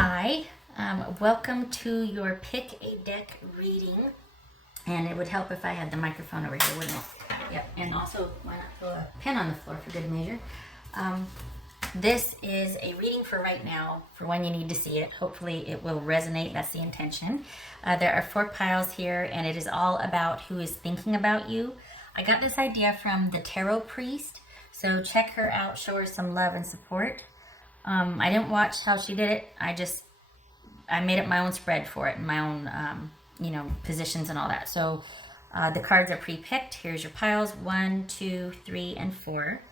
Hi, welcome to your Pick a Deck reading. And it would help if I had the microphone over here, wouldn't it? Yep, and also, why not throw a pen on the floor for good measure? This is a reading for right now, for when you need to see it. Hopefully it will resonate, that's the intention. There are 4 piles here, and it is all about who is thinking about you. I got this idea from the Tarot Priest, so check her out, show her some love and support. I didn't watch how she did it. I made up my own spread for it, my own, positions and all that. So the cards are pre-picked. Here's your piles, 1, 2, 3, and 4.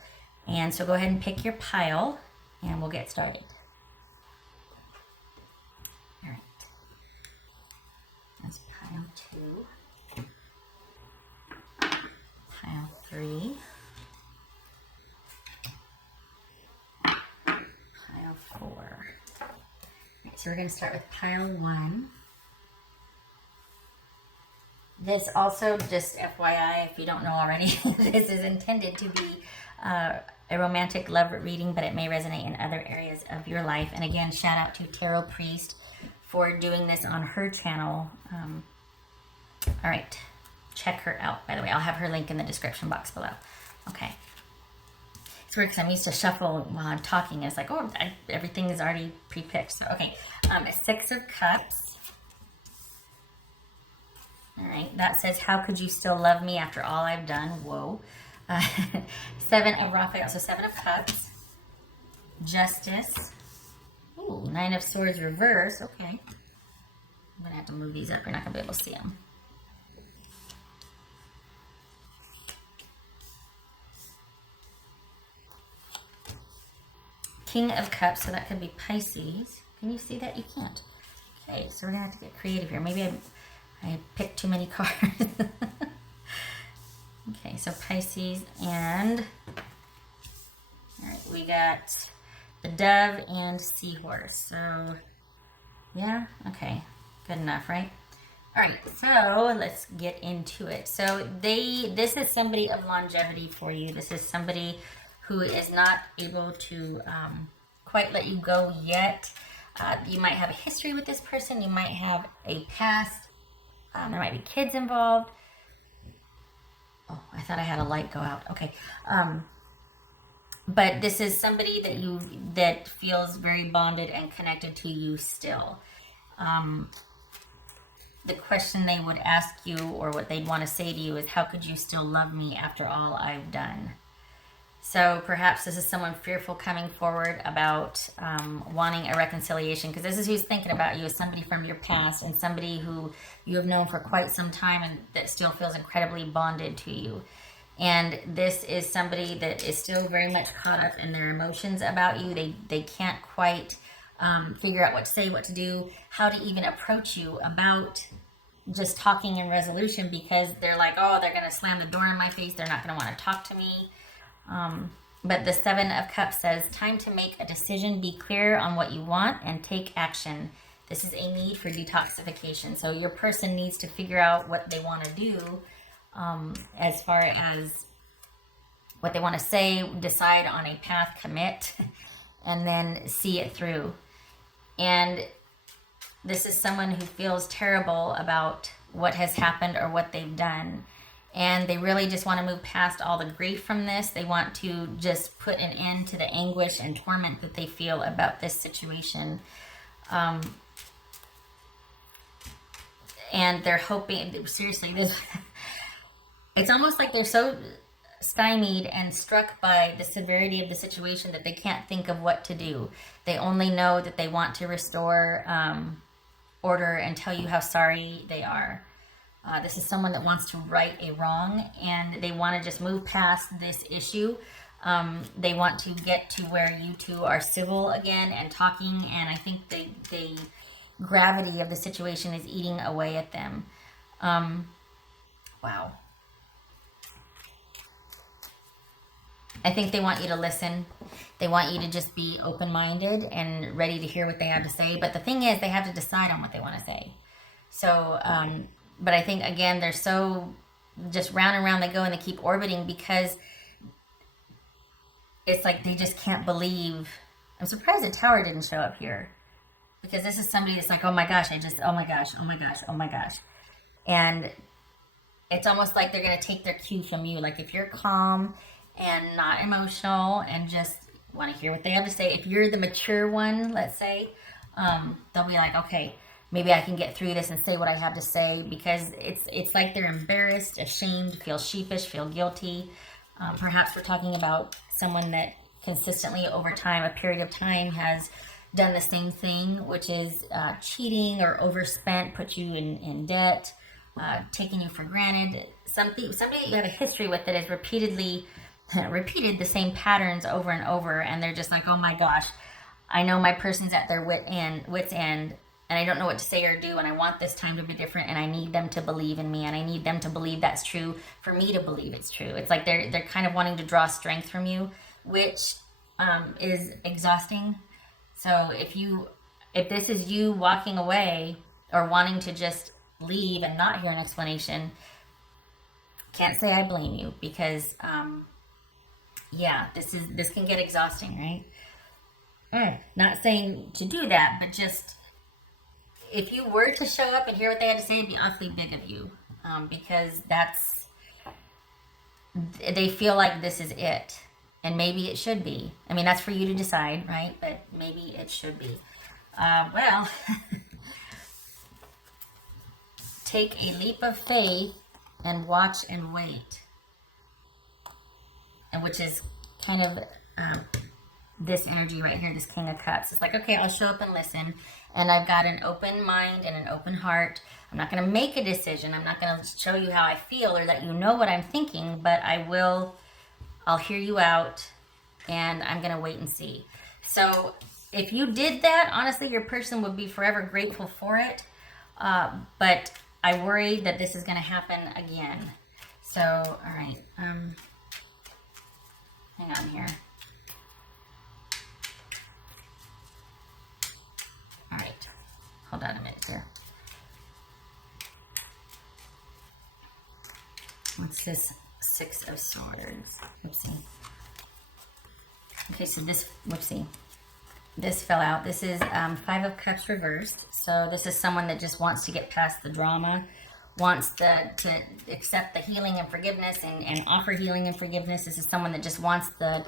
And so go ahead and pick your pile, and we'll get started. All right. That's pile 2. Pile 3. Pile 4. So we're going to start with pile 1. This also, just FYI, if you don't know already, this is intended to be a romantic love reading, but it may resonate in other areas of your life. And again, shout out to Tarot Priest for doing this on her channel. All right, check her out, by the way. I'll have her link in the description box below. Okay. It's weird because I'm used to shuffle while I'm talking. It's like, oh, everything is already pre-picked. So, okay, 6 of Cups. All right, that says, how could you still love me after all I've done? Whoa. 7 of Raphael, so 7 of Cups. Justice. Ooh, 9 of Swords reverse. Okay. I'm going to have to move these up. You're not going to be able to see them. King of Cups, so that could be Pisces. Can you see that? You can't. Okay, so we're going to have to get creative here. Maybe I picked too many cards. Okay, so Pisces, and all right, we got the Dove and Seahorse. So yeah, okay, good enough, right? All right, so let's get into it. So this is somebody of longevity for you. This is somebody who is not able to quite let you go yet. You might have a history with this person. You might have a past. There might be kids involved. Oh, I thought I had a light go out. Okay. But this is somebody that feels very bonded and connected to you still. The question they would ask you, or what they'd want to say to you, is, how could you still love me after all I've done? So perhaps this is someone fearful coming forward about wanting a reconciliation, because this is who's thinking about you, is somebody from your past and somebody who you have known for quite some time and that still feels incredibly bonded to you. And this is somebody that is still very much caught up in their emotions about you. They can't quite figure out what to say, what to do, how to even approach you about just talking in resolution, because they're like, oh, they're going to slam the door in my face. They're not going to want to talk to me. But the 7 of Cups says, time to make a decision, be clear on what you want, and take action. This is a need for detoxification. So your person needs to figure out what they want to do, as far as what they want to say, decide on a path, commit, and then see it through. And this is someone who feels terrible about what has happened or what they've done. And they really just want to move past all the grief from this. They want to just put an end to the anguish and torment that they feel about this situation. And they're hoping, seriously, it's almost like they're so stymied and struck by the severity of the situation that they can't think of what to do. They only know that they want to restore order and tell you how sorry they are. This is someone that wants to right a wrong, and they want to just move past this issue. They want to get to where you two are civil again and talking, and I think the gravity of the situation is eating away at them. Wow. I think they want you to listen. They want you to just be open-minded and ready to hear what they have to say. But the thing is, they have to decide on what they want to say. So, but I think, again, they're so just round and round they go, and they keep orbiting, because it's like they just can't believe. I'm surprised the tower didn't show up here. Because this is somebody that's like, oh my gosh, oh my gosh, oh my gosh, oh my gosh. And it's almost like they're going to take their cue from you. Like if you're calm and not emotional and just want to hear what they have to say, if you're the mature one, let's say, they'll be like, okay, maybe I can get through this and say what I have to say, because it's like they're embarrassed, ashamed, feel sheepish, feel guilty. Perhaps we're talking about someone that consistently over time, a period of time, has done the same thing, which is cheating or overspent, put you in debt, taking you for granted. Somebody that you have a history with that has repeatedly repeated the same patterns over and over, and they're just like, oh my gosh, I know my person's at their wit's end, and I don't know what to say or do, and I want this time to be different, and I need them to believe in me, and I need them to believe that's true for me to believe it's true. It's like they're kind of wanting to draw strength from you, which is exhausting. So if this is you walking away or wanting to just leave and not hear an explanation, can't say I blame you, because this can get exhausting, right? Not saying to do that, but just if you were to show up and hear what they had to say, it'd be awfully big of you, because they feel like this is it, and maybe it should be. I mean, that's for you to decide, right? But maybe it should be. Well, take a leap of faith and watch and wait, and which is kind of this energy right here, this King of Cups. It's like, okay, I'll show up and listen, and I've got an open mind and an open heart. I'm not going to make a decision. I'm not going to show you how I feel or let you know what I'm thinking, but I'll hear you out, and I'm going to wait and see. So if you did that, honestly, your person would be forever grateful for it. But I worry that this is going to happen again. So, all right. Hang on here. All right. Hold on a minute here. What's this? Six of Swords. Oopsie. Okay, so this fell out. This is Five of Cups reversed. So this is someone that just wants to get past the drama, wants to accept the healing and forgiveness and offer healing and forgiveness. This is someone that just wants the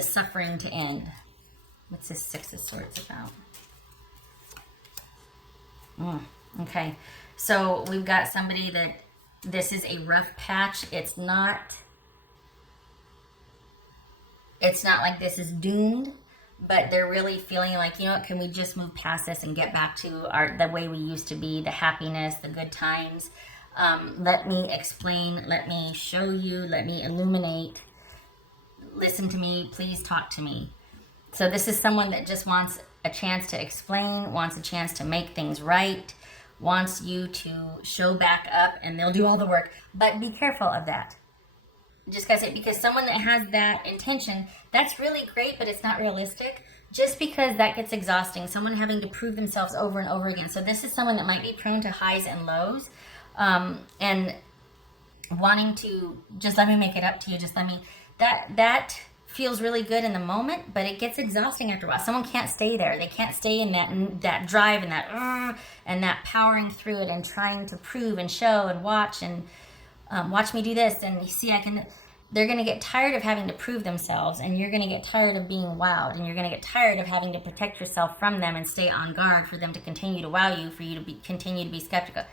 suffering to end. What's this Six of Swords about? Okay, so we've got somebody that this is a rough patch. It's not like this is doomed, but they're really feeling like, you know what, can we just move past this and get back to the way we used to be, the happiness, the good times. Let me explain, let me show you, let me illuminate. Listen to me, please talk to me. So this is someone that just wants a chance to explain, wants a chance to make things right, wants you to show back up, and they'll do all the work. But be careful of that. Just because someone that has that intention, that's really great, but it's not realistic. Just because that gets exhausting, someone having to prove themselves over and over again. So this is someone that might be prone to highs and lows, and wanting to just let me make it up to you. Just let me. That feels really good in the moment, but it gets exhausting after a while. Someone can't stay there. They can't stay in that drive and that powering through it and trying to prove and show and watch and watch me do this, and you see I can. They're going to get tired of having to prove themselves, and you're going to get tired of being wowed, and you're going to get tired of having to protect yourself from them and stay on guard for them to continue to wow you, for you to continue to be skeptical.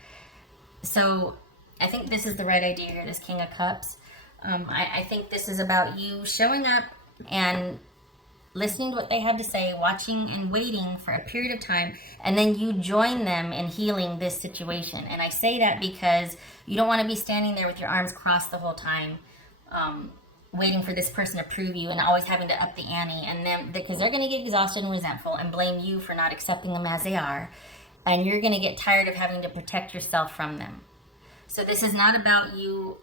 So I think this is the right idea here, this King of Cups. I think this is about you showing up and listening to what they have to say, watching and waiting for a period of time, and then you join them in healing this situation. And I say that because you don't want to be standing there with your arms crossed the whole time, waiting for this person to prove you and always having to up the ante, and then because they're going to get exhausted and resentful and blame you for not accepting them as they are, and you're going to get tired of having to protect yourself from them. So this is not about you,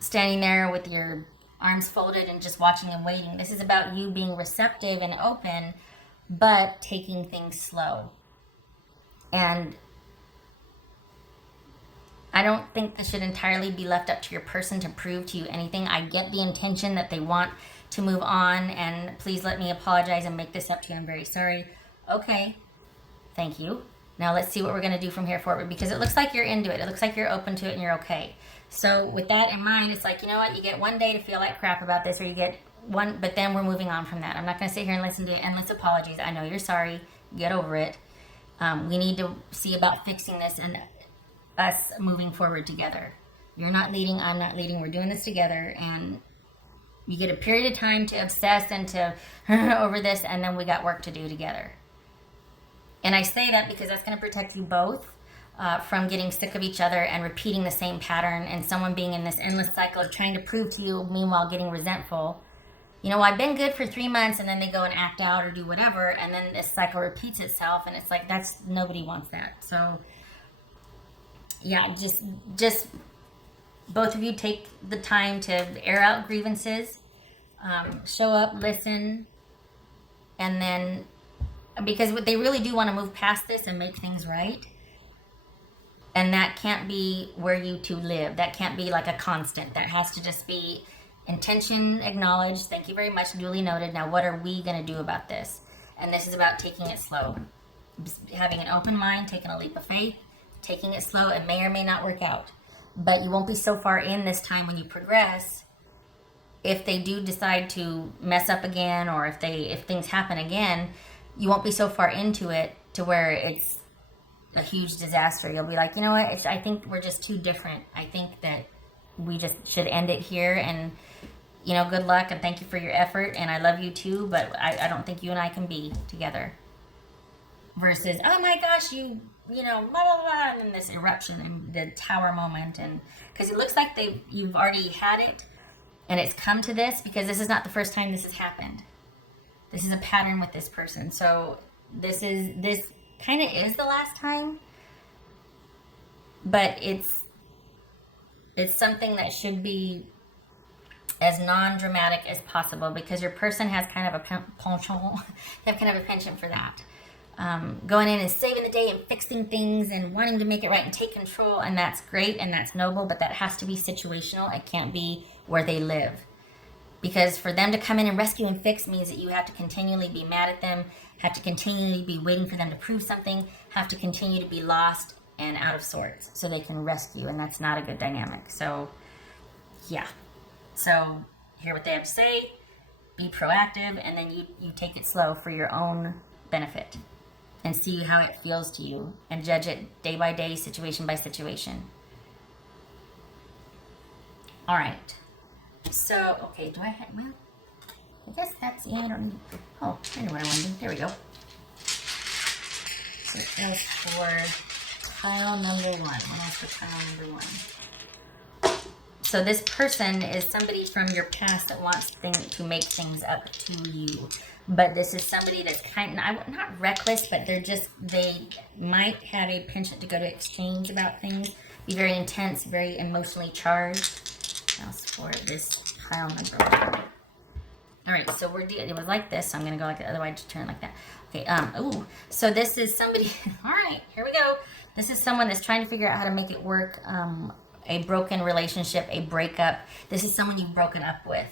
standing there with your arms folded and just watching and waiting. This is about you being receptive and open, but taking things slow. And I don't think this should entirely be left up to your person to prove to you anything. I get the intention that they want to move on, and please let me apologize and make this up to you. I'm very sorry. Okay, thank you. Now let's see what we're going to do from here forward, because it looks like you're into it. It looks like you're open to it and you're okay. So with that in mind, it's like, you know what? You get one day to feel like crap about this, or you get one, but then we're moving on from that. I'm not going to sit here and listen to endless apologies. I know you're sorry. Get over it. We need to see about fixing this and us moving forward together. You're not leading. I'm not leading. We're doing this together, and you get a period of time to obsess and to over this, and then we got work to do together. And I say that because that's going to protect you both from getting sick of each other and repeating the same pattern, and someone being in this endless cycle of trying to prove to you, meanwhile getting resentful. You know, I've been good for 3 months, and then they go and act out or do whatever, and then this cycle repeats itself, and it's like, nobody wants that. So yeah, just both of you take the time to air out grievances, show up, listen, and then, because they really do want to move past this and make things right. And that can't be where you two live. That can't be like a constant. That has to just be intention acknowledged. Thank you very much. Duly noted. Now, what are we going to do about this? And this is about taking it slow. Just having an open mind, taking a leap of faith, taking it slow. It may or may not work out. But you won't be so far in this time when you progress. If they do decide to mess up again, or if things happen again, you won't be so far into it to where it's a huge disaster. You'll be like, you know what? I think we're just too different. I think that we just should end it here, and, you know, good luck, and thank you for your effort, and I love you too, but I don't think you and I can be together. Versus, oh my gosh, you know, blah, blah, blah, and then this eruption and the tower moment, and because it looks like you've already had it, and it's come to this, because this is not the first time this has happened. This is a pattern with this person. So this kind of is the last time, but it's something that should be as non-dramatic as possible, because your person has kind of a penchant, they have kind of a penchant for that. Going in and saving the day and fixing things and wanting to make it right and take control, and that's great and that's noble, but that has to be situational. It can't be where they live. Because for them to come in and rescue and fix means that you have to continually be mad at them, have to continually be waiting for them to prove something, have to continue to be lost and out of sorts so they can rescue, and that's not a good dynamic. So, yeah. So, hear what they have to say, be proactive, and then you take it slow for your own benefit and see how it feels to you and judge it day by day, situation by situation. All right. So, okay, do I have, well, I guess that's, yeah, I don't need, oh, I know what I want to do. There we go. So that was for pile number 1. What else for pile number 1? So this person is somebody from your past that wants to make things up to you. But this is somebody that's kind of, not reckless, but they might have a penchant to go to exchange about things, be very intense, very emotionally charged. Else for this pile number 1. All right, so it was like this, so I'm going to go like that, otherwise just turn it like that. Okay, ooh, so this is somebody, all right, here we go. This is someone that's trying to figure out how to make it work, a broken relationship, a breakup. This is someone you've broken up with,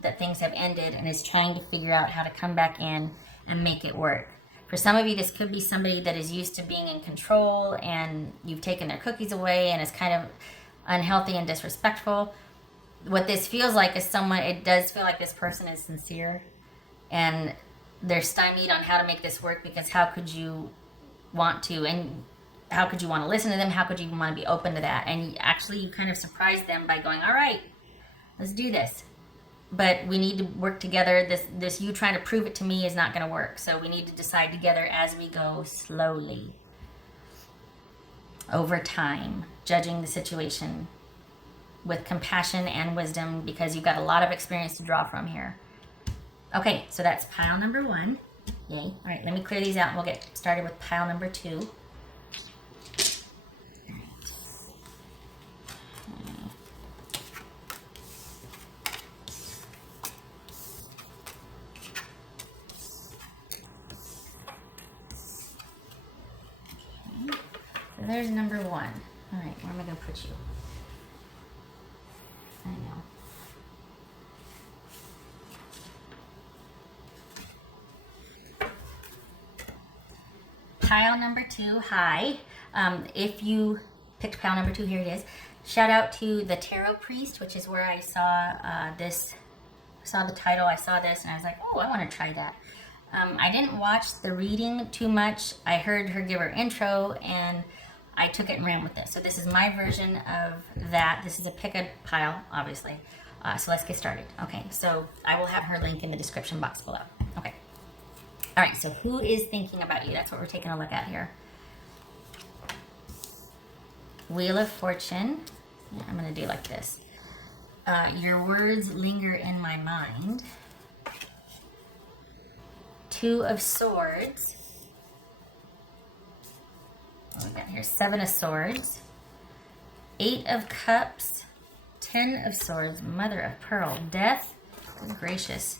that things have ended, and is trying to figure out how to come back in and make it work. For some of you, this could be somebody that is used to being in control, and you've taken their cookies away, and is kind of unhealthy and disrespectful. What this feels like is it does feel like this person is sincere, and they're stymied on how to make this work, because how could you want to listen to them? How could you want to be open to that? And actually, you kind of surprised them by going, all right, let's do this. But we need to work together. This you trying to prove it to me is not going to work. So we need to decide together as we go, slowly, over time, judging the situation with compassion and wisdom, because you've got a lot of experience to draw from here. Okay, so that's pile number 1. Yay. All right, let me clear these out and we'll get started with pile number 2. So there's number 1. All right, where am I going to put you? I know. Pile number 2, hi. If you picked pile number 2, here it is. Shout out to the Tarot Priest, which is where I saw saw the title, I saw this, and I was like, oh, I want to try that. I didn't watch the reading too much. I heard her give her intro, and I took it and ran with it. So this is my version of that. This is a pick a pile, obviously. So let's get started. Okay, so I will have her link in the description box below. Okay. All right, so who is thinking about you? That's what we're taking a look at here. Wheel of Fortune. Yeah, I'm going to do like this. Your words linger in my mind. 2 of Swords. What we got here? 7 of Swords. 8 of Cups. 10 of Swords. Mother of Pearl. Death. Good gracious.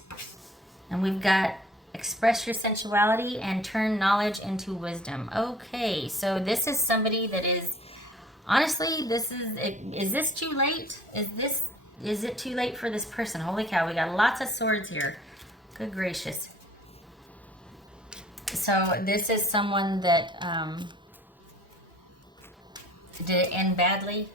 And we've got express your sensuality and turn knowledge into wisdom. Okay, so this is somebody that is, honestly, is this too late? Is it too late for this person? Holy cow, we got lots of swords here. Good gracious. So this is someone that, did it end badly?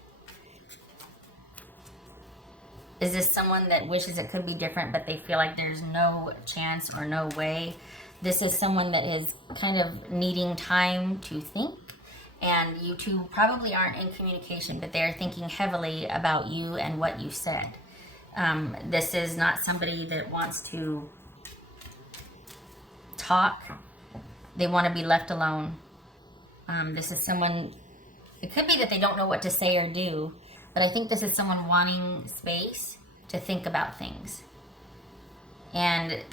Is this someone that wishes it could be different, but they feel like there's no chance or no way? This is someone that is kind of needing time to think, and you two probably aren't in communication, but they're thinking heavily about you and what you said. This is not somebody that wants to talk. They want to be left alone. This is someone, it could be that they don't know what to say or do, but I think this is someone wanting space to think about things. And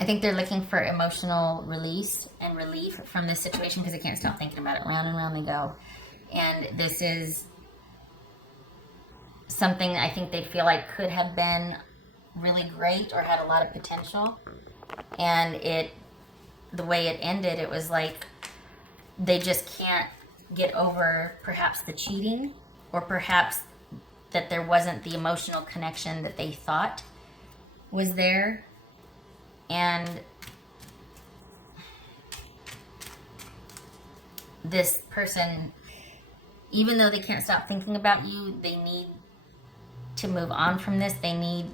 I think they're looking for emotional release and relief from this situation because they can't stop thinking about it. Round and round they go. And this is something I think they feel like could have been really great or had a lot of potential. And the way it ended, it was like they just can't get over perhaps the cheating, or perhaps that there wasn't the emotional connection that they thought was there. And this person, even though they can't stop thinking about you, they need to move on from this. They need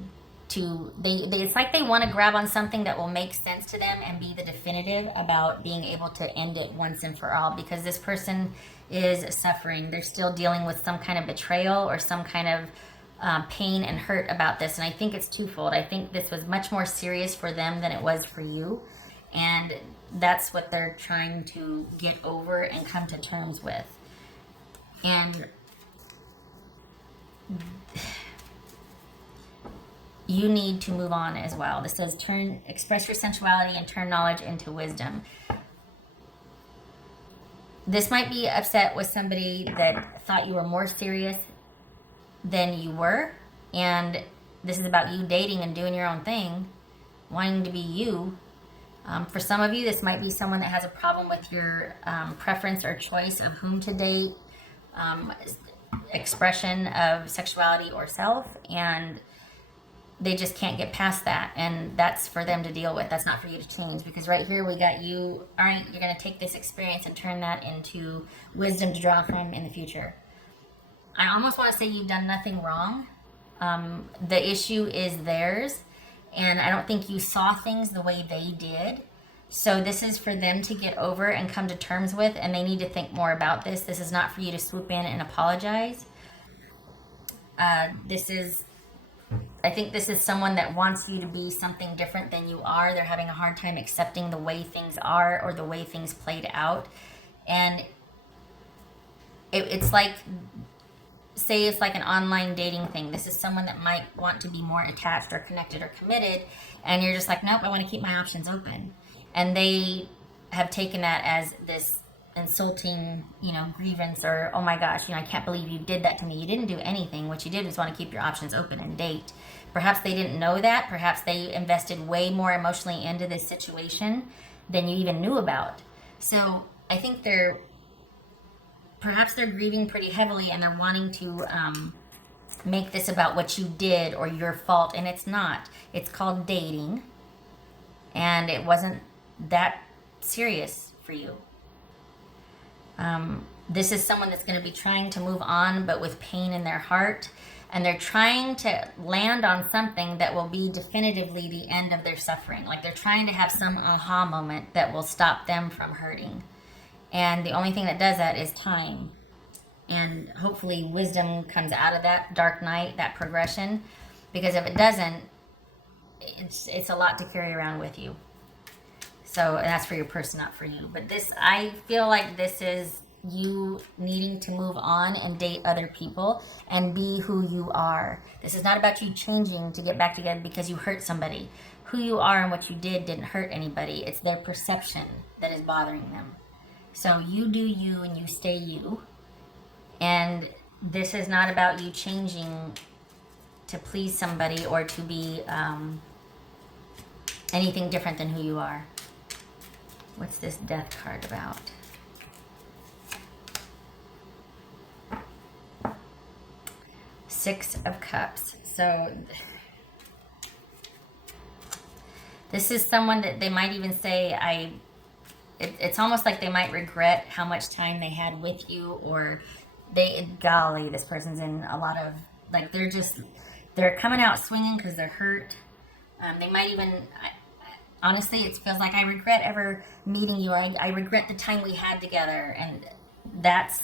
to, it's like they want to grab on something that will make sense to them and be the definitive about being able to end it once and for all, because this person is suffering. They're still dealing with some kind of betrayal or some kind of pain and hurt about this. And I think it's twofold. I think this was much more serious for them than it was for you. And that's what they're trying to get over and come to terms with. And you need to move on as well. This says express your sensuality and turn knowledge into wisdom. This might be upset with somebody that thought you were more serious than you were. And this is about you dating and doing your own thing, wanting to be you. For some of you, this might be someone that has a problem with your preference or choice of whom to date, expression of sexuality or self, and they just can't get past that, and that's for them to deal with. That's not for you to change, because right here we got you, all right, you're going to take this experience and turn that into wisdom to draw from in the future. I almost want to say you've done nothing wrong. The issue is theirs, and I don't think you saw things the way they did. So this is for them to get over and come to terms with, and they need to think more about this. This is not for you to swoop in and apologize. I think this is someone that wants you to be something different than you are. They're having a hard time accepting the way things are or the way things played out. And it's like, say it's like an online dating thing. This is someone that might want to be more attached or connected or committed. And you're just like, nope, I want to keep my options open. And they have taken that as this insulting, grievance, or, oh my gosh, I can't believe you did that to me. You didn't do anything. What you did was want to keep your options open and date. Perhaps they didn't know that. Perhaps they invested way more emotionally into this situation than you even knew about. So I think perhaps they're grieving pretty heavily, and they're wanting to make this about what you did or your fault, and it's not. It's called dating. and it wasn't that serious for you. This is someone that's going to be trying to move on, but with pain in their heart. And they're trying to land on something that will be definitively the end of their suffering. Like they're trying to have some aha moment that will stop them from hurting. And the only thing that does that is time. And hopefully wisdom comes out of that dark night, that progression. Because if it doesn't, it's a lot to carry around with you. So, and that's for your person, not for you. But this, I feel like this is you needing to move on and date other people and be who you are. This is not about you changing to get back together because you hurt somebody. Who you are and what you didn't hurt anybody. It's their perception that is bothering them. So you do you and you stay you. And this is not about you changing to please somebody or to be anything different than who you are. What's this death card about? Six of Cups. So this is someone that they might even say, it's almost like they might regret how much time they had with you, or golly, this person's in a lot of, like, they're coming out swinging because they're hurt. They might even, honestly, it feels like I regret ever meeting you. I regret the time we had together, and that's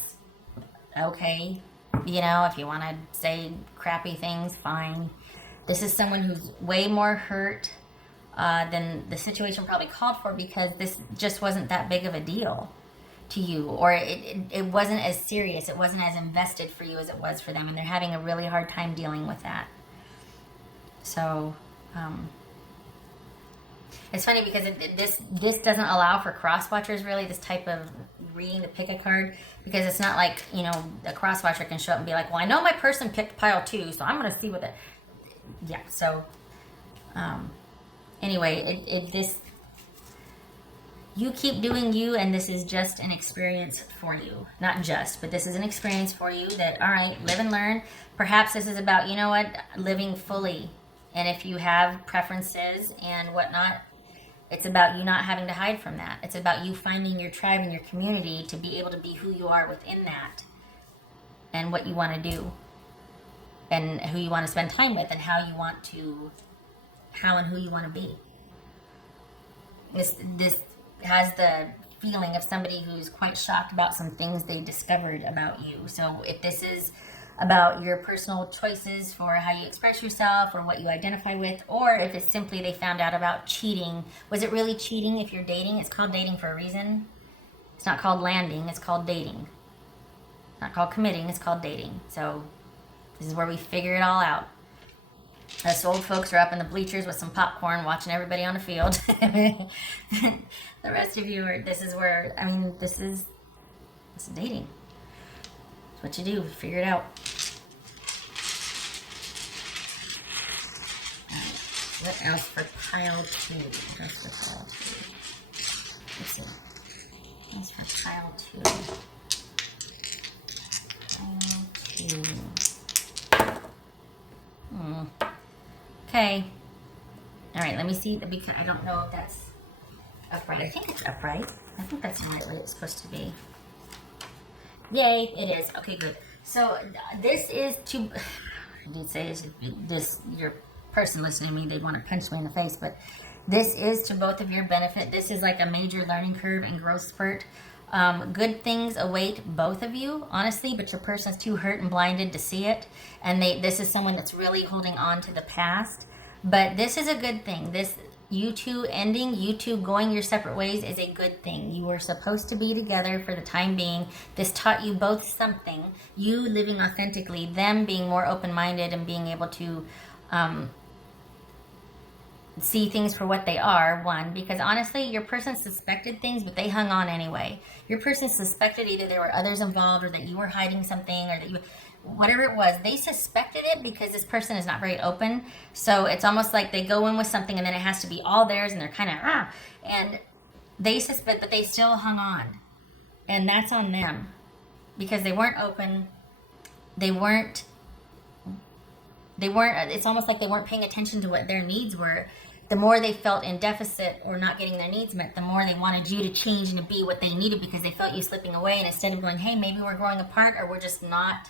okay. You know, if you want to say crappy things, fine. This is someone who's way more hurt than the situation probably called for, because this just wasn't that big of a deal to you, or it wasn't as serious, it wasn't as invested for you as it was for them, and they're having a really hard time dealing with that. So it's funny because this doesn't allow for cross watchers, really, this type of reading to pick a card, because it's not like, you know, a cross watcher can show up and be like, well, I know my person picked pile 2, so I'm going to see what yeah. So anyway, this, you keep doing you, and this is just an experience for you. Not just, but this is an experience for you that, all right, live and learn. Perhaps this is about, you know what, living fully. And if you have preferences and whatnot, it's about you not having to hide from that. It's about you finding your tribe and your community to be able to be who you are within that, and what you want to do, and who you want to spend time with, and how and who you want to be. This has the feeling of somebody who's quite shocked about some things they discovered about you. So if this is about your personal choices for how you express yourself or what you identify with, or if it's simply they found out about cheating. Was it really cheating if you're dating? It's called dating for a reason. It's not called landing, it's called dating. It's not called committing, it's called dating. So this is where we figure it all out. Us old folks are up in the bleachers with some popcorn watching everybody on the field. The rest of you are, this is dating. It's what you do, figure it out. What else for pile 2? That's for pile 2. Let's see. What else for pile 2? Pile 2. Okay. All right, let me see, because I don't know if that's upright. I think it's upright. I think that's the right way it's supposed to be. Yay, it is. Okay, good. So this is to, I did say this, your person listening to me, they want to punch me in the face, but this is to both of your benefit. This is like a major learning curve and growth spurt. Good things await both of you, honestly, but your person's too hurt and blinded to see it. And this is someone that's really holding on to the past. But this is a good thing. This, you two ending, you two going your separate ways, is a good thing. You were supposed to be together for the time being. This taught you both something. You living authentically, them being more open-minded and being able to see things for what they are, one, because honestly, your person suspected things, but they hung on anyway. Your person suspected either there were others involved, or that you were hiding something, or that you, whatever it was, they suspected it because this person is not very open. So it's almost like they go in with something and then it has to be all theirs, and they're kind of, and they suspect, but they still hung on. And that's on them, because they weren't open. They weren't, it's almost like they weren't paying attention to what their needs were. the more they felt in deficit or not getting their needs met, the more they wanted you to change and to be what they needed, because they felt you slipping away. And instead of going, hey, maybe we're growing apart, or we're just not,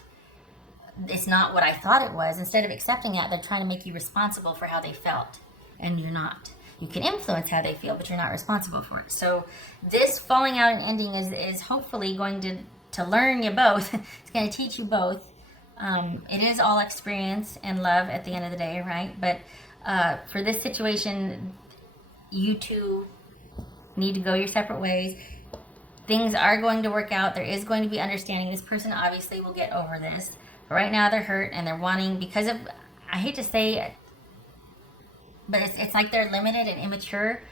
it's not what I thought it was, instead of accepting that, they're trying to make you responsible for how they felt. And you're not. You can influence how they feel, but you're not responsible for it. So this falling out and ending is hopefully going to learn you both. It's going to teach you both. It is all experience and love at the end of the day, right? But for this situation, you two need to go your separate ways. Things are going to work out. There is going to be understanding. This person obviously will get over this. But right now they're hurt and they're wanting, because of, I hate to say it, but it's like they're limited and immature,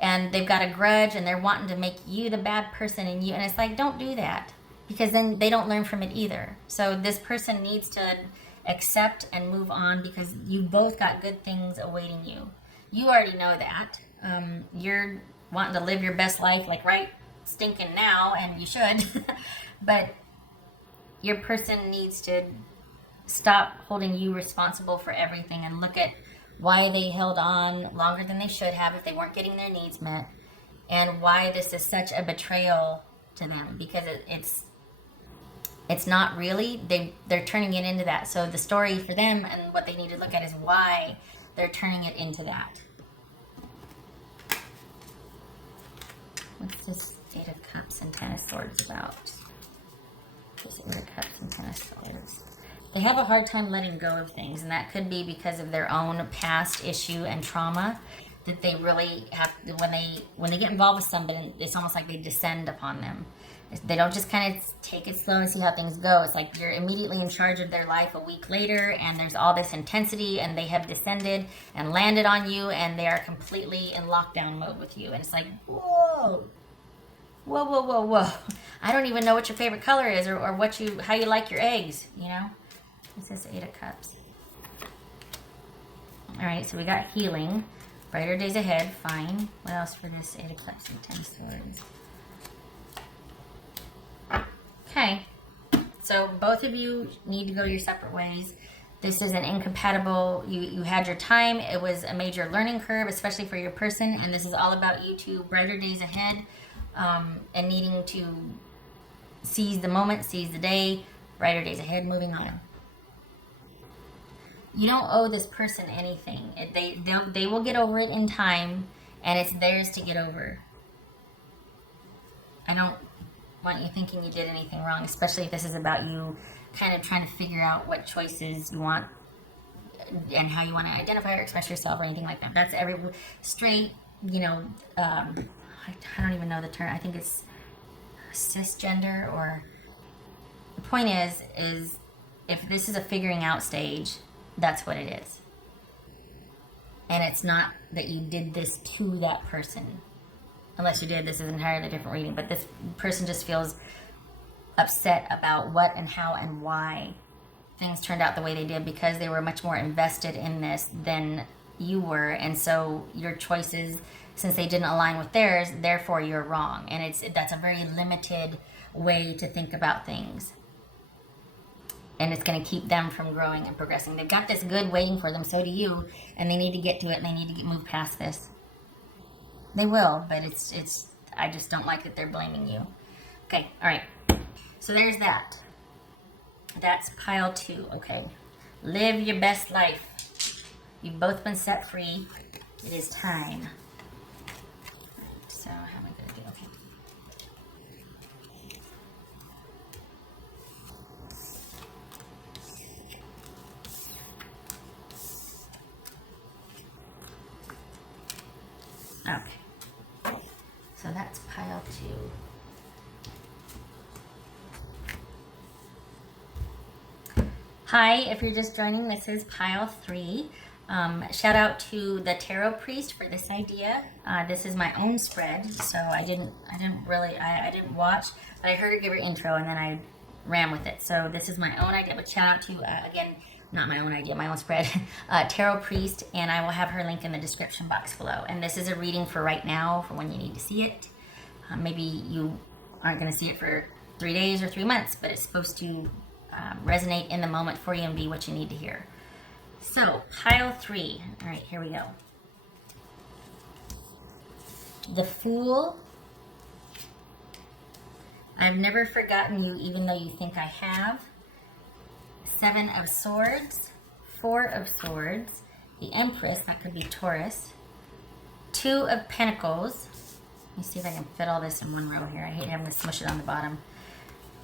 and they've got a grudge, and they're wanting to make you the bad person, and it's like, don't do that, because then they don't learn from it either. So this person needs to accept and move on, because you both got good things awaiting you. You already know that. You're wanting to live your best life, like right stinking now, and you should. But your person needs to stop holding you responsible for everything and look at why they held on longer than they should have if they weren't getting their needs met, and why this is such a betrayal to them, because it's not really, they're turning it into that. So the story for them and what they need to look at is why they're turning it into that. What's this Eight of Cups and Ten of Swords about? This Eight of Cups and Ten of Swords. They have a hard time letting go of things, and that could be because of their own past issue and trauma, that they really have, when they get involved with somebody, it's almost like they descend upon them. They don't just kind of take it slow and see how things go. It's like you're immediately in charge of their life a week later, and there's all this intensity, and they have descended and landed on you, and they are completely in lockdown mode with you. And it's like, whoa. Whoa, whoa, whoa, whoa. I don't even know what your favorite color is, or how you like your eggs, you know? This is Eight of Cups. All right, so we got healing. Brighter days ahead, fine. What else for this Eight of Cups and Ten of Swords? Okay, so both of you need to go your separate ways. This is an incompatible, you had your time. It was a major learning curve, especially for your person, and this is all about you two, brighter days ahead, and needing to seize the moment, seize the day, brighter days ahead, moving on. You don't owe this person anything. They will get over it in time, and it's theirs to get over. I don't want you thinking you did anything wrong, especially if this is about you kind of trying to figure out what choices you want and how you want to identify or express yourself or anything like that. That's every straight, I don't even know the term. I think it's cisgender, or the point is if this is a figuring out stage, that's what it is. And it's not that you did this to that person. Unless you did, this is an entirely different reading. But this person just feels upset about what and how and why things turned out the way they did, because they were much more invested in this than you were. And so your choices, since they didn't align with theirs, therefore you're wrong. And that's a very limited way to think about things. And it's going to keep them from growing and progressing. They've got this good waiting for them, so do you, and they need to get to it, and they need to move past this. They will, but I just don't like that they're blaming you. Okay, all right. So there's that. That's pile 2, okay. Live your best life. You've both been set free. It is time. So how am I going to do? Okay. Okay, so that's pile 2. Hi, if you're just joining, this is pile 3. Shout out to the Tarot Priest for this idea. This is my own spread, so I didn't watch, but I heard her give her intro, and then I ran with it. So this is my own idea, but shout out to, again, not my own idea, my own spread, Tarot Priest, and I will have her link in the description box below. And this is a reading for right now, for when you need to see it. Maybe you aren't going to see it for 3 days or 3 months, but it's supposed to resonate in the moment for you and be what you need to hear. So, pile 3. All right, here we go. The Fool. I've never forgotten you, even though you think I have. 7 of Swords. 4 of Swords. The Empress, that could be Taurus. 2 of Pentacles. Let me see if I can fit all this in one row here. I hate having to smush it on the bottom.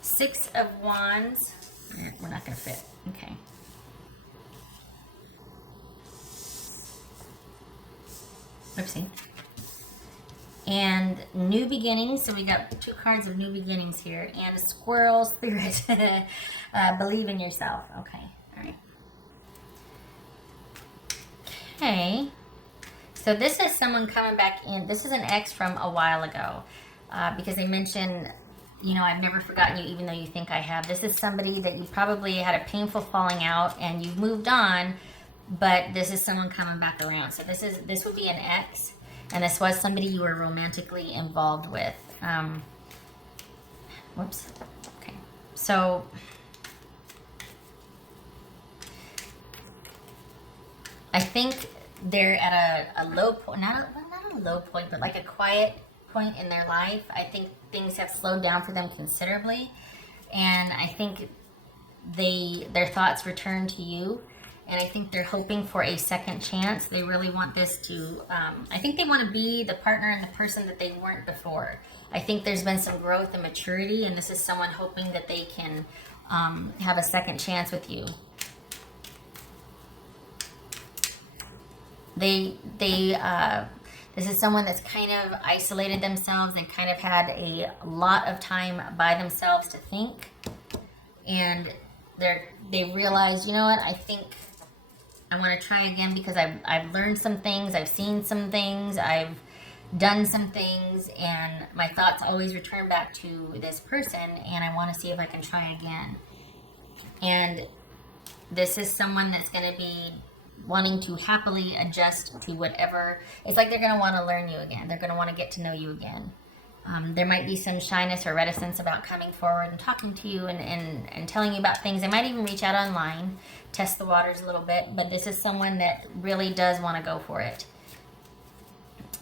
6 of Wands. We're not going to fit. Okay. Oopsie. And New Beginnings. So we got 2 cards of New Beginnings here. And a Squirrel Spirit. Believe in yourself. Okay. All right. Okay. So this is someone coming back in. This is an ex from a while ago. Because they mentioned, you know, I've never forgotten you, even though you think I have. This is somebody that you probably had a painful falling out and you've moved on, but this is someone coming back around. So this would be an ex, and this was somebody you were romantically involved with. Whoops. Okay. So I think they're at a low point, not a low point, but like a quiet point in their life. I think things have slowed down for them considerably, and I think their thoughts return to you, and I think they're hoping for a second chance. They really want this to, I think they want to be the partner and the person that they weren't before. I think there's been some growth and maturity, and this is someone hoping that they can have a second chance with you. This is someone that's kind of isolated themselves. They kind of had a lot of time by themselves to think, and they realize, you know what, I think I want to try again because I've learned some things, I've seen some things, I've done some things, and my thoughts always return back to this person, and I want to see if I can try again. And this is someone that's going to be wanting to happily adjust to whatever. It's like they're going to want to learn you again. They're going to want to get to know you again. There might be some shyness or reticence about coming forward and talking to you and telling you about things. They might even reach out online, test the waters a little bit, but this is someone that really does want to go for it.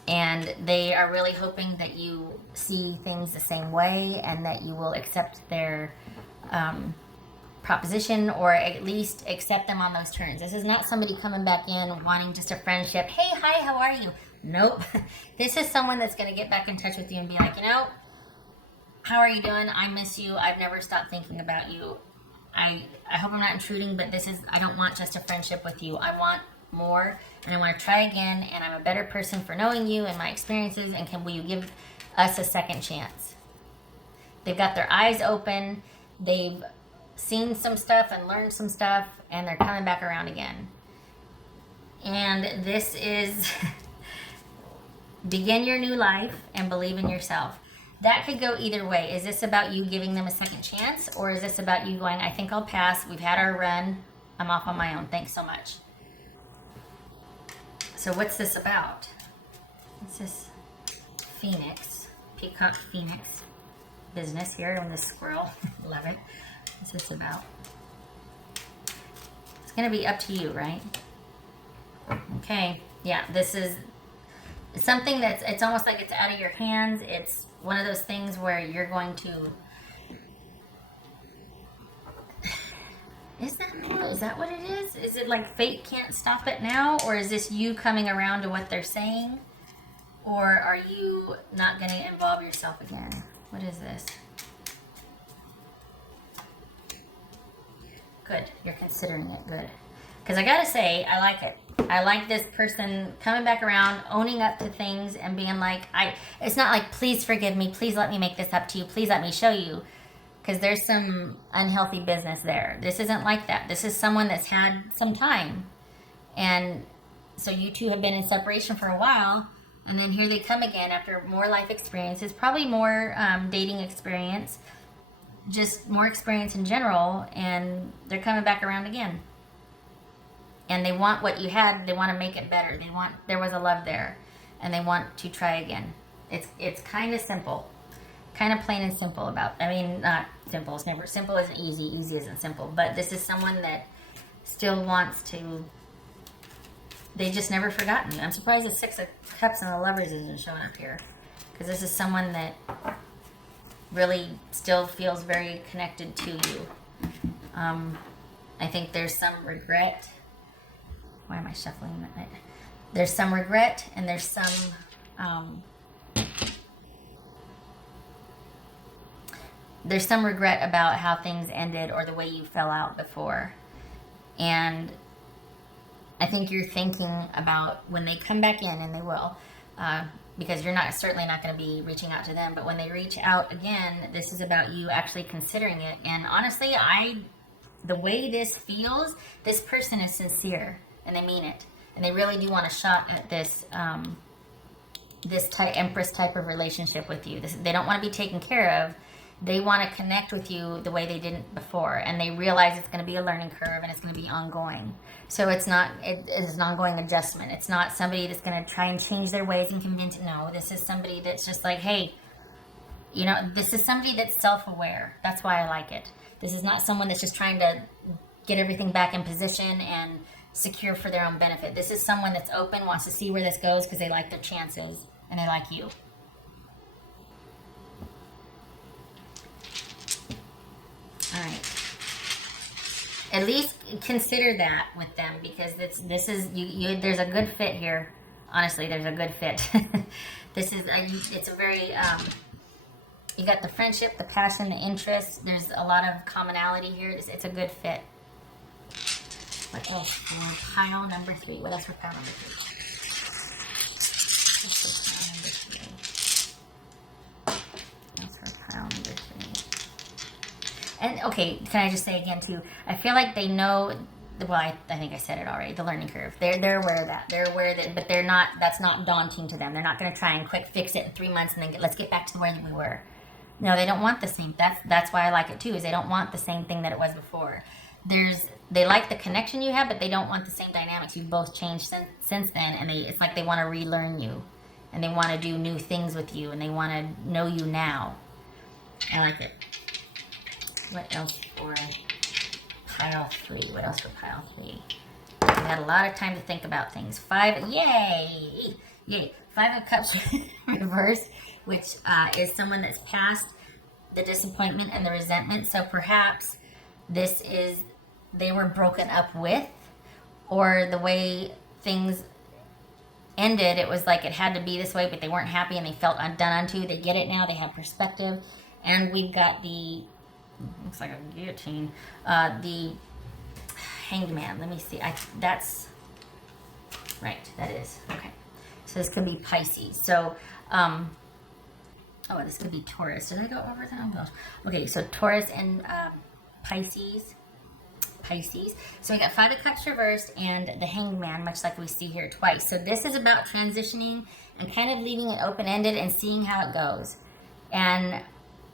And they are really hoping that you see things the same way and that you will accept their proposition, or at least accept them on those terms. This is not somebody coming back in wanting just a friendship. Hey, hi, how are you? Nope. This is someone that's going to get back in touch with you and be like, you know, how are you doing? I miss you. I've never stopped thinking about you. I hope I'm not intruding, but I don't want just a friendship with you. I want more, and I want to try again, and I'm a better person for knowing you and my experiences, and will you give us a second chance? They've got their eyes open. They've seen some stuff and learned some stuff, and they're coming back around again. And this is begin your new life and believe in yourself. That could go either way. Is this about you giving them a second chance, or is this about you going, I think I'll pass, we've had our run, I'm off on my own, thanks so much. So what's this about? What's this Phoenix, Peacock Phoenix business here on this squirrel? Love it. What's this about? It's going to be up to you, right? Okay. Yeah, this is something it's almost like it's out of your hands. It's one of those things where you're going to... Is that what it is? Is it like fate can't stop it now? Or is this you coming around to what they're saying? Or are you not going to involve yourself again? What is this? Good. You're considering it. Good. Because I gotta say, I like it. I like this person coming back around, owning up to things, and being like, it's not like, please forgive me, please let me make this up to you, please let me show you. Because there's some unhealthy business there. This isn't like that. This is someone that's had some time. And so you two have been in separation for a while, and then here they come again after more life experiences, probably more dating experience, just more experience in general, and they're coming back around again. And they want what you had, they want to make it better. There was a love there, and they want to try again. It's kind of simple. Kind of plain and simple not simple. It's never, simple isn't easy, easy isn't simple. But this is someone that still wants to, they just never forgotten you. I'm surprised the 6 of Cups and the Lovers isn't showing up here. because this is someone that really still feels very connected to you. I think there's some regret. Why am I shuffling that? There's some regret, and there's some regret about how things ended or the way you fell out before. And I think you're thinking about when they come back in, and they will, because you're certainly not going to be reaching out to them. But when they reach out again, this is about you actually considering it. And honestly, the way this feels, this person is sincere and they mean it, and they really do want a shot at this Empress type of relationship with you. They don't want to be taken care of. They want to connect with you the way they didn't before, and they realize it's going to be a learning curve and it's going to be ongoing. So it is an ongoing adjustment. It's not somebody that's going to try and change their ways and convince. No, this is somebody that's just like, hey, this is somebody that's self-aware. That's why I like it. This is not someone that's just trying to get everything back in position and secure for their own benefit. This is someone that's open, wants to see where this goes because they like their chances and they like you. All right. At least consider that with them, because this is there's a good fit here. Honestly, there's a good fit. It's a very you got the friendship, the passion, the interest. There's a lot of commonality here. It's a good fit. What else for pile number 3? What else for pile number 3? What's for pile number 3? What's for pile number 3? And okay, can I just say again too? I feel like they know. Well, I think I said it already. The learning curve. They're aware of that. They're aware that, but they're not. That's not daunting to them. They're not going to try and quick fix it in 3 months and then let's get back to the way that we were. No, they don't want the same. That's why I like it too. Is they don't want the same thing that it was before. They like the connection you have, but they don't want the same dynamics. You've both changed since then, and it's like they want to relearn you, and they want to do new things with you, and they want to know you now. I like it. What else for pile 3? What else for pile 3? We had a lot of time to think about things. 5, yay! 5 of Cups reversed, which is someone that's past the disappointment and the resentment. So perhaps they were broken up with, or the way things ended, it was like it had to be this way, but they weren't happy and they felt undone unto. They get it now. They have perspective. And we've got looks like a guillotine. The Hanged Man. Let me see. That's right. That is okay. So this could be Pisces. So, this could be Taurus. Did I go over that? Oh gosh. Okay, so Taurus and Pisces. So we got 5 of Cups reversed and the Hanged Man, much like we see here twice. So this is about transitioning and kind of leaving it open-ended and seeing how it goes, and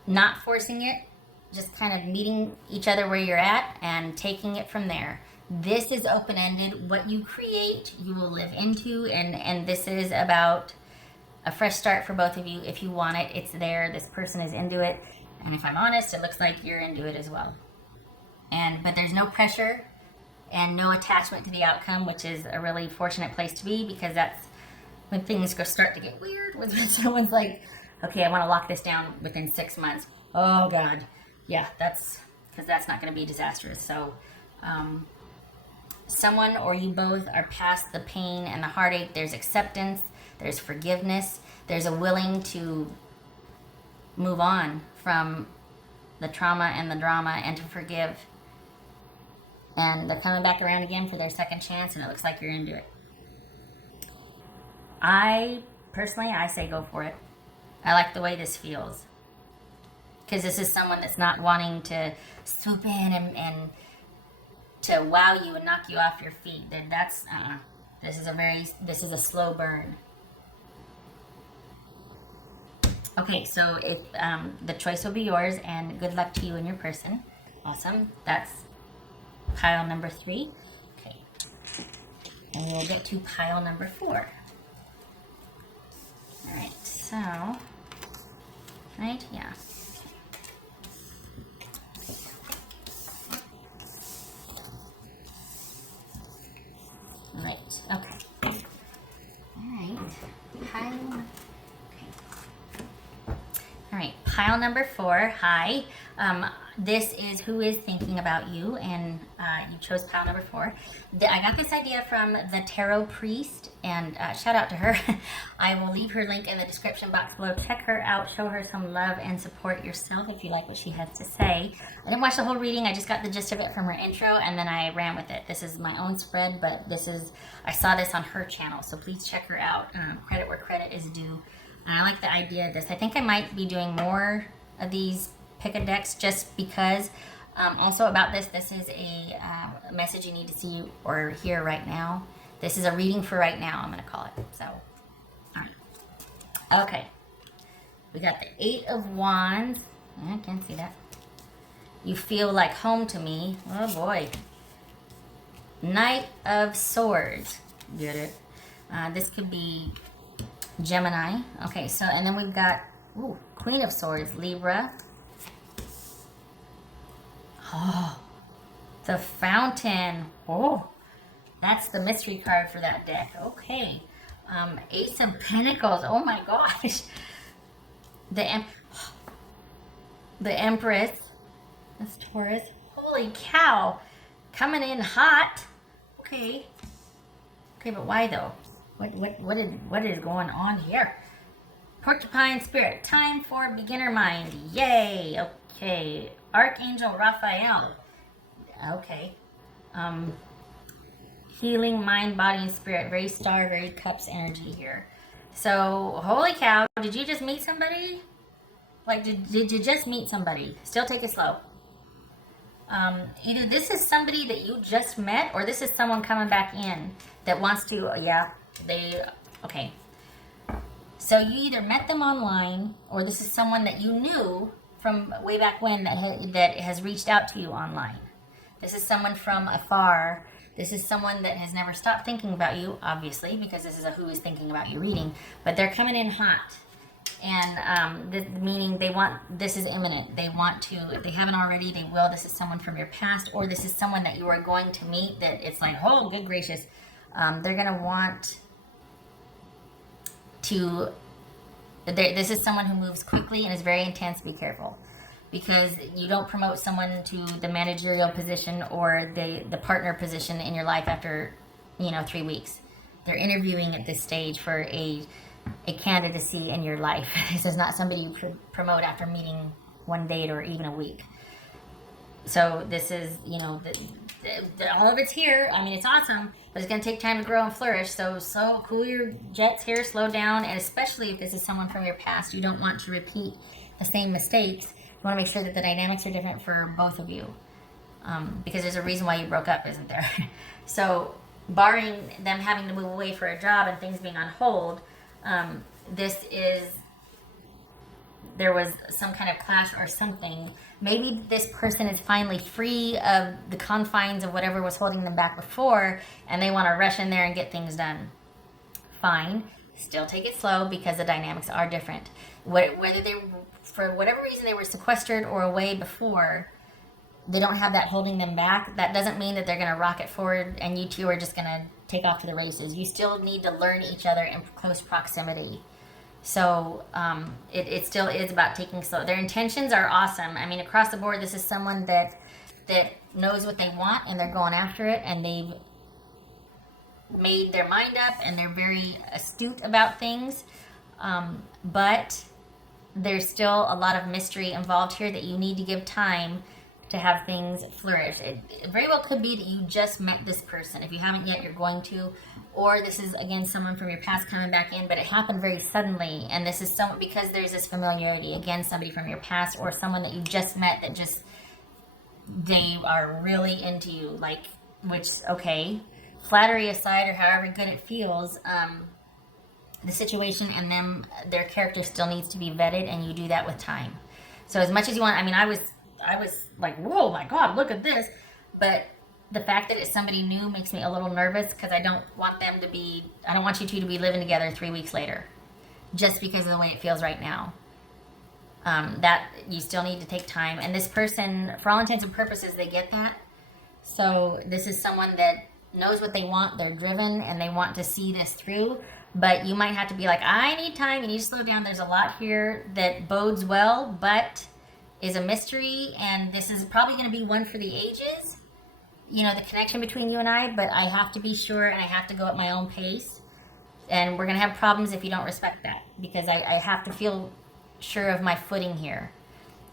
not forcing it. Just kind of meeting each other where you're at and taking it from there. This is open-ended. What you create, you will live into, and this is about a fresh start for both of you. If you want it, it's there. This person is into it. And if I'm honest, it looks like you're into it as well. But there's no pressure and no attachment to the outcome, which is a really fortunate place to be, because that's when things start to get weird. When someone's like, okay, I want to lock this down within 6 months. Oh, God. Yeah, that's not going to be disastrous. So someone or you both are past the pain and the heartache. There's acceptance. There's forgiveness. There's a willing to move on from the trauma and the drama and to forgive. And they're coming back around again for their second chance, and it looks like you're into it. I say go for it. I like the way this feels. Because this is someone that's not wanting to swoop in and to wow you and knock you off your feet. This is a slow burn. Okay, so the choice will be yours, and good luck to you and your person. Awesome. That's pile number 3. Okay. And we'll get to pile number 4. All right, so, right, yeah. Right, okay. All right, pile, okay. pile number 4. Hi. This is who is thinking about you, and you chose pile number 4. I got this idea from the Tarot Priest, and shout out to her. I will leave her link in the description box below. Check her out, show her some love, and support yourself if you like what she has to say. I didn't watch the whole reading, I just got the gist of it from her intro, and then I ran with it. This is my own spread, but I saw this on her channel, so please check her out. Credit where credit is due. And I like the idea of this. I think I might be doing more of these pick a decks just because. Also about this is a message you need to see or hear right now. This is a reading for right now, I'm going to call it. So, all right. Okay. We got the 8 of Wands. I can't see that. You feel like home to me. Oh boy. Knight of Swords. Get it? This could be Gemini. Okay, so, and then we've got Queen of Swords, Libra. Oh, the Fountain. Oh, that's the mystery card for that deck. Okay. Ace of Pentacles. Oh my gosh. The Empress. That's Taurus. Holy cow. Coming in hot. Okay. Okay, but why though? What is going on here? Porcupine Spirit. Time for beginner mind. Yay. Okay. Archangel Raphael. Okay. Healing mind, body, and spirit. Very star, very cups energy here. So, holy cow. Did you just meet somebody? Like, did you just meet somebody? Still take it slow. Either this is somebody that you just met, or this is someone coming back in that wants to, okay. So you either met them online, or this is someone that you knew from way back when that has reached out to you online. This is someone from afar. This is someone that has never stopped thinking about you, obviously, because this is a who is thinking about you reading. But they're coming in hot. And meaning this is imminent. They want to, if they haven't already, they will. This is someone from your past, or this is someone that you are going to meet that it's like, oh, good gracious. They're going to want to, this is someone who moves quickly and is very intense. Be careful, because you don't promote someone to the managerial position or the partner position in your life after 3 weeks. They're interviewing at this stage for a candidacy in your life. This is not somebody you promote after meeting one date or even a week. So this is, all of it's here. I mean, it's awesome, but it's going to take time to grow and flourish. So cool your jets here, slow down, and especially if this is someone from your past, you don't want to repeat the same mistakes. You want to make sure that the dynamics are different for both of you, because there's a reason why you broke up, isn't there? So barring them having to move away for a job and things being on hold, there was some kind of clash or something. Maybe this person is finally free of the confines of whatever was holding them back before, and they want to rush in there and get things done. Fine. Still take it slow, because the dynamics are different. Whether they, for whatever reason, they were sequestered or away before, they don't have that holding them back. That doesn't mean that they're going to rocket forward and you two are just going to take off to the races. You still need to learn each other in close proximity. So it still is about taking slow. Their intentions are awesome. I mean, across the board, this is someone that knows what they want, and they're going after it, and they've made their mind up, and they're very astute about things. But there's still a lot of mystery involved here that you need to give time to have things flourish. It very well could be that you just met this person. If you haven't yet, you're going to. Or this is, again, someone from your past coming back in, but it happened very suddenly. And this is someone, because there's this familiarity. Again, somebody from your past, or someone that you just met that just, they are really into you. Like, which, okay, flattery aside, or however good it feels, the situation and their character still needs to be vetted, and you do that with time. So as much as you want, I mean, I was like, whoa, my God, look at this. But the fact that it's somebody new makes me a little nervous, because I don't want you two to be living together 3 weeks later, just because of the way it feels right now. That you still need to take time. And this person, for all intents and purposes, they get that. So this is someone that knows what they want, they're driven, and they want to see this through. But you might have to be like, I need time, you need to slow down. There's a lot here that bodes well, but is a mystery, and this is probably going to be one for the ages, you know, the connection between you and I, but I have to be sure, and I have to go at my own pace. And we're going to have problems if you don't respect that, because I have to feel sure of my footing here.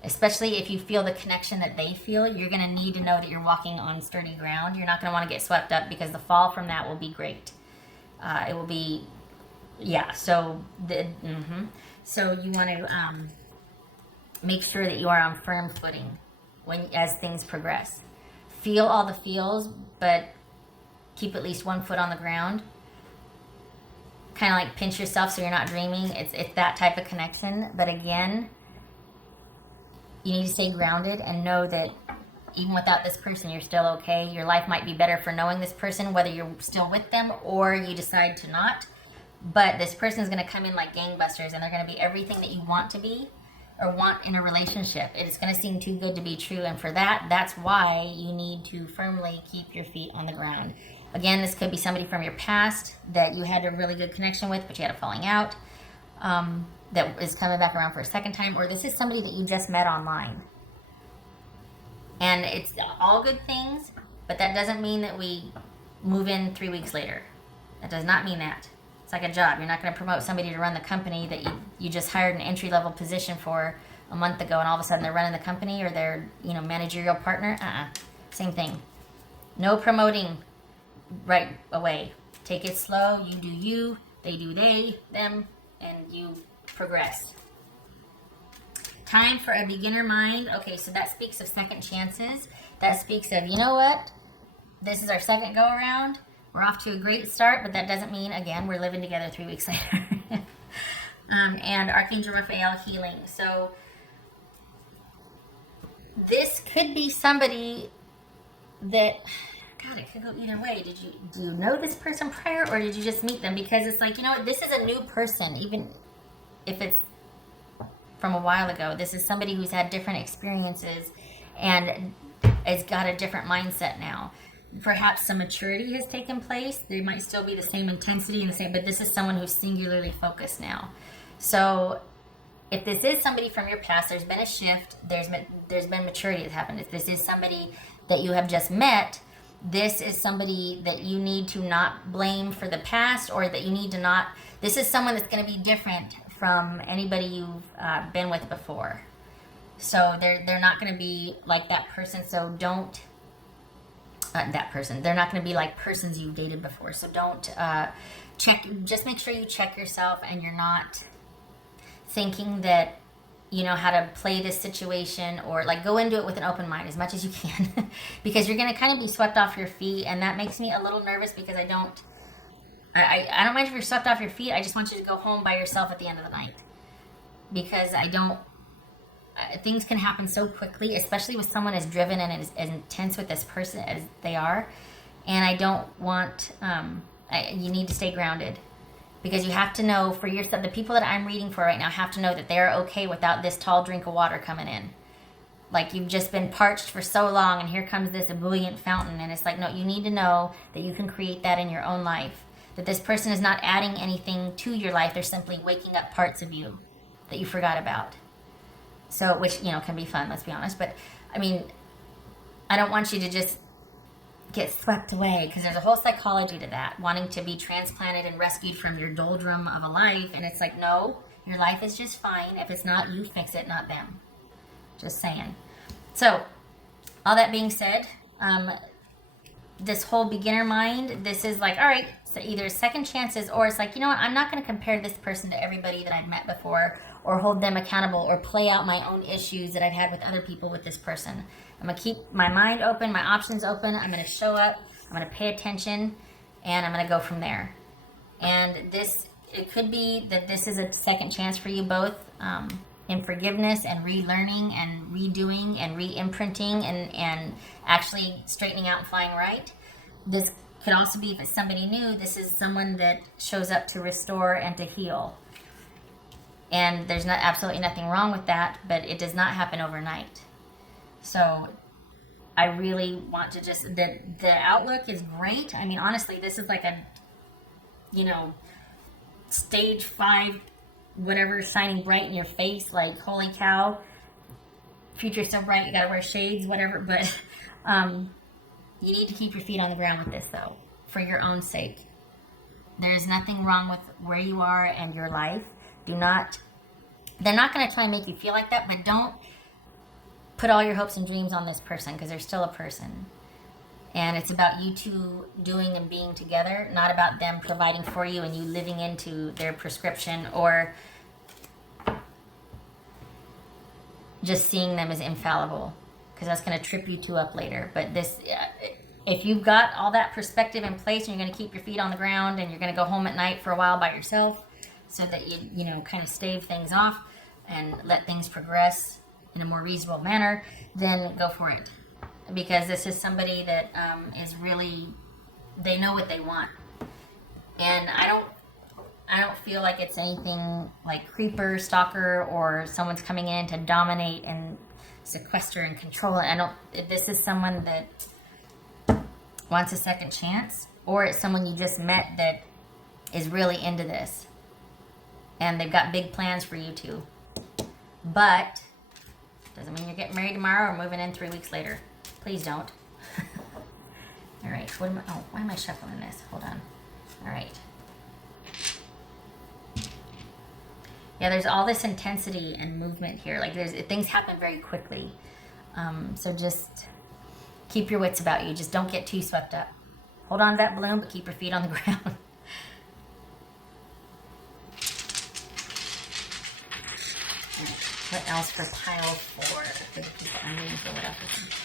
Especially if you feel the connection that they feel, you're going to need to know that you're walking on sturdy ground. You're not going to want to get swept up, because the fall from that will be great. It will be, yeah. So so you want to make sure that you are on firm footing as things progress. Feel all the feels, but keep at least 1 foot on the ground. Kind of like pinch yourself so you're not dreaming. It's that type of connection. But again, you need to stay grounded and know that even without this person, you're still okay. Your life might be better for knowing this person, whether you're still with them or you decide to not. But this person is going to come in like gangbusters, and they're going to be everything that you want to be or want in a relationship. It is going to seem too good to be true. And for that's why you need to firmly keep your feet on the ground. Again, this could be somebody from your past that you had a really good connection with, but you had a falling out. That is coming back around for a second time, or this is somebody that you just met online. And it's all good things, but that doesn't mean that we move in 3 weeks later. That does not mean that. It's like a job. You're not going to promote somebody to run the company that you just hired an entry-level position for a month ago, and all of a sudden they're running the company, or they're, you know, managerial partner. Same thing. No promoting right away. Take it slow. You do you, they do them, and you progress. Time for a beginner mind. Okay, so that speaks of second chances. That speaks of, you know what? This is our second go around. We're off to a great start, but that doesn't mean, again, we're living together 3 weeks later. And Archangel Raphael, healing. So this could be somebody that, God, it could go either way. Do you know this person prior, or did you just meet them? Because it's like, you know what, this is a new person, even if it's from a while ago. This is somebody who's had different experiences and has got a different mindset now. Perhaps some maturity has taken place. There might still be the same intensity and the same, but this is someone who's singularly focused now. So if this is somebody from your past, there's been a shift. There's been maturity that's happened. If this is somebody that you have just met, this is somebody that you need to not blame for the past, or that you need to not. This is someone that's going to be different from anybody you've been with before. So they're not going to be like that person. So don't. That person. They're not going to be like persons you've dated before. So don't check. Just make sure you check yourself, and you're not thinking that you know how to play this situation, or like go into it with an open mind as much as you can, because you're going to kind of be swept off your feet, and that makes me a little nervous, because I don't mind if you're swept off your feet. I just want you to go home by yourself at the end of the night, because things can happen so quickly, especially with someone as driven and as intense with this person as they are. And I don't want, you need to stay grounded, because you have to know for yourself, the people that I'm reading for right now have to know that they're okay without this tall drink of water coming in. Like, you've just been parched for so long, and here comes this ebullient fountain. And it's like, no, you need to know that you can create that in your own life. That this person is not adding anything to your life. They're simply waking up parts of you that you forgot about. So, which, you know, can be fun, let's be honest. But, I mean, I don't want you to just get swept away, because there's a whole psychology to that, wanting to be transplanted and rescued from your doldrum of a life. And it's like, no, your life is just fine. If it's not you, fix it, not them. Just saying. So, all that being said, this whole beginner mind, this is like, all right, so either second chances, or it's like, you know what, I'm not going to compare this person to everybody that I've met before, or hold them accountable, or play out my own issues that I've had with other people with this person. I'm going to keep my mind open, my options open. I'm going to show up, I'm going to pay attention, and I'm going to go from there. And it could be that this is a second chance for you both, in forgiveness and relearning and redoing and re-imprinting and actually straightening out and flying right. This could also be, if it's somebody new, this is someone that shows up to restore and to heal. And there's absolutely nothing wrong with that, but it does not happen overnight. So I really want to just, the outlook is great. I mean, honestly, this is like a, stage 5, whatever, shining bright in your face, like, holy cow, future's so bright, you gotta wear shades, whatever. But you need to keep your feet on the ground with this, though, for your own sake. There's nothing wrong with where you are and your life. They're not going to try and make you feel like that, but don't put all your hopes and dreams on this person, because they're still a person. And it's about you two doing and being together, not about them providing for you and you living into their prescription, or just seeing them as infallible, because that's going to trip you two up later. But this, if you've got all that perspective in place, and you're going to keep your feet on the ground, and you're going to go home at night for a while by yourself, so that you kind of stave things off and let things progress in a more reasonable manner, then go for it. Because this is somebody that is really, they know what they want. And I don't feel like it's anything like creeper, stalker, or someone's coming in to dominate and sequester and control it. This is someone that wants a second chance, or it's someone you just met that is really into this. And they've got big plans for you two. But doesn't mean you're getting married tomorrow or moving in 3 weeks later. Please don't. All right. Why am I shuffling this? Hold on. All right. Yeah, there's all this intensity and movement here. Like, things happen very quickly. So just keep your wits about you. Just don't get too swept up. Hold on to that balloon, but keep your feet on the ground. What else for pile 4? For the people I'm reading for, what else is there?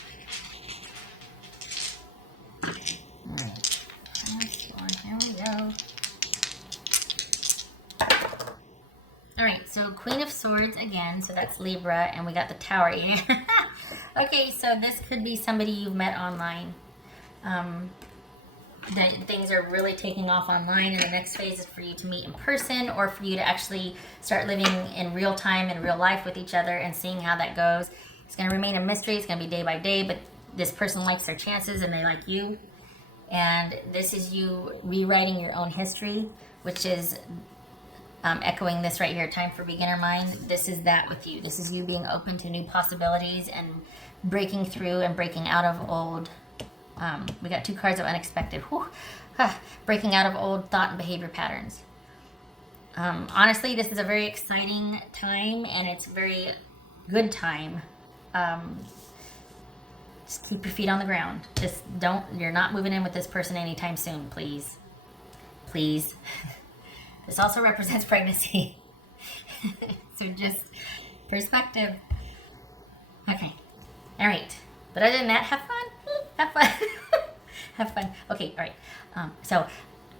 Alright. Here we go. Alright, so Queen of Swords again, so that's Libra, and we got the Tower here. Okay, so this could be somebody you've met online. That things are really taking off online, and the next phase is for you to meet in person, or for you to actually start living in real time, in real life with each other, and seeing how that goes. It's going to remain a mystery. It's going to be day by day, but this person likes their chances and they like you. And this is you rewriting your own history, which is echoing this right here, Time for Beginner Mind. This is that with you. This is you being open to new possibilities and breaking through and breaking out of old. We got 2 cards of Unexpected. Breaking out of old thought and behavior patterns. Honestly, this is a very exciting time, and it's a very good time. Just keep your feet on the ground. You're not moving in with this person anytime soon, please. Please. This also represents pregnancy. So just perspective. Okay. All right. But other than that, have fun. Have fun. Have fun. Okay, all right. So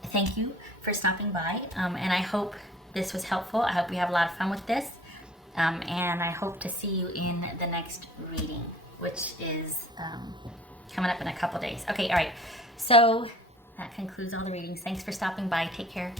thank you for stopping by. And I hope this was helpful. I hope you have a lot of fun with this. And I hope to see you in the next reading, which is coming up in a couple days. Okay, all right. So that concludes all the readings. Thanks for stopping by. Take care.